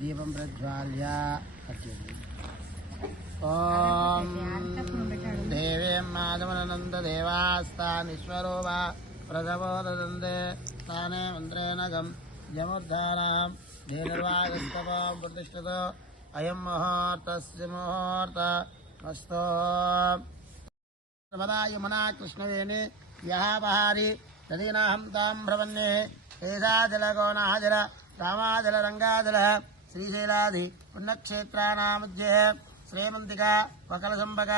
దీపం ప్రజ్వాల్య. ఓం దేవీం మాధవనంద దేవాస్తానిశ్వరో వా ప్రథమో దదందే స్థానే మంత్రేణ గం జముద్ధానాం ధీర్వాగస్తవం ప్రతిష్ఠితో అయం ముహూర్తస్య ముహూర్త మస్తో. నర్మదా యమునా కృష్ణవేణి యహాపహారి తదీనాహం తాం భ్రవన్నే ఏషాజలగోణాజల రామాదల రంగాదల శ్రీశైలాది పుణ్యక్షేత్రానామధ్యే శ్రీమంతిక వకలసంపక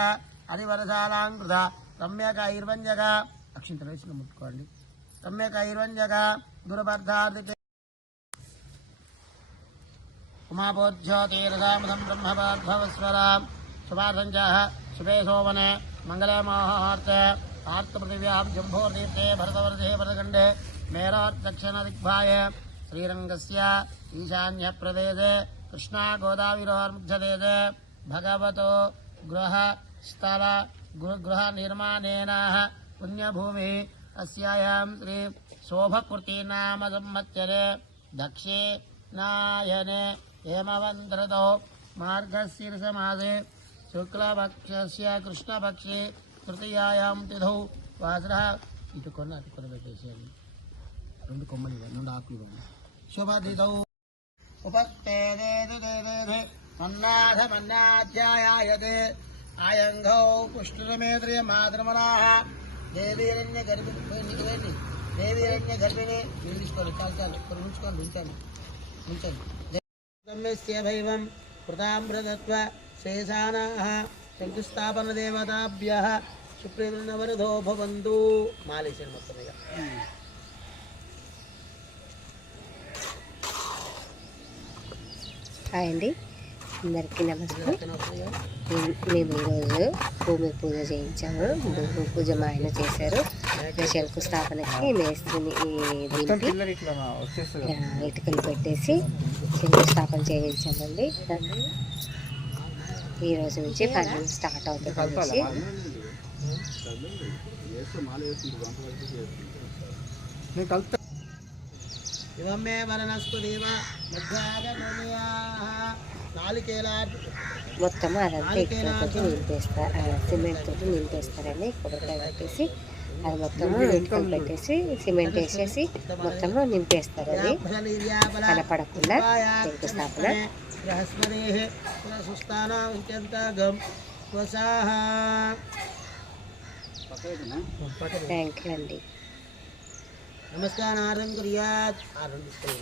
అరివరసాలాంకృత రమ్యక ఐర్వంజక అక్షింతలు వేసిన ముట్టుకోండి. రమ్యక ఐర్వంజక దురబద్ధార్థి ఉమాపోజ్యోతిరసామసం బ్రహ్మపార్థవస్వరాం శుభార్ధంజాః శుభే శోభనే మంగళమోహార్త మహోహర్తే ఆర్తపృథివ్యాం జంభోర్దీప్తే భరతవర్ధే భరతఖండే మేరోద్దక్షిణ దిగ్భాయ శ్రీరంగస్య ఈశాన్య ప్రదేశే కృష్ణా గోదావరిర్మధ్యదేశే భగవతో గృహ స్థల గృహ నిర్మాణేన పుణ్యభూమి అస్యాయాం శ్రీ శోభకృతి నామ సంవత్సరే దక్షిణాయనే हेमवन्त्रतो मार्गशीर्षमासे శుక్లపక్షస్య కృష్ణపక్షే తృతీయాయాం తిథౌ వాసర ఇటు కొన్న అటు కొన పెట్టేసేయండి రెండు కొమ్మలు ఇవ్వండి రెండు ఆకులు ఇవ్వండి శుభదిదౌ ఉపస్తేదేదే మన్నాథ మన్నాధ్యాయాయతే ఆయంగౌ పుష్టురమేత్రియ మాతృమనాహ దేవీరణ్య గర్భిణి దేవీరణ్య గర్భిణి మీరు చాలు చాలు ఇక్కడ ఉంచుకోండి ఉంచండి ఉంచండి గమ్యస్య భైవం కృతామృతత్వ శేషానాः శంకుస్థాపనదేవతాభ్యः సుప్రీవృందవరదో భవంతు మాలేశాను మొత్తం హాయ్ అండి. అందరికీ నమస్తే. మేము- ఈరోజు భూమి పూజ చేయించాము. భూమి పూజ మా ఆయన చేశారు. శంకుస్థాపనకి మేస్త్రిని దింపి ఇటుకలు పెట్టేసి శంకుస్థాపన చేయించామండి. ఈ రోజు నుంచి పని స్టార్ట్ అవుతుంది అనేసి. ఇవం మే వరణస్తు దేవ మొత్తం అదంతా ఇటుకలతో నింపేస్తారు సిమెంట్ తోటి నింపేస్తారండి కొబ్బరికాయ పెట్టేసి అది మొత్తము ఇటుకలు పెట్టేసి సిమెంట్ వేసేసి మొత్తము నింపేస్తారు అది కనపడకుండా శంకుస్థాపన స్వసాహ. థ్యాంక్ యూ అండి. நமஸ்காரம் குரியாத் ஆரம்பித்து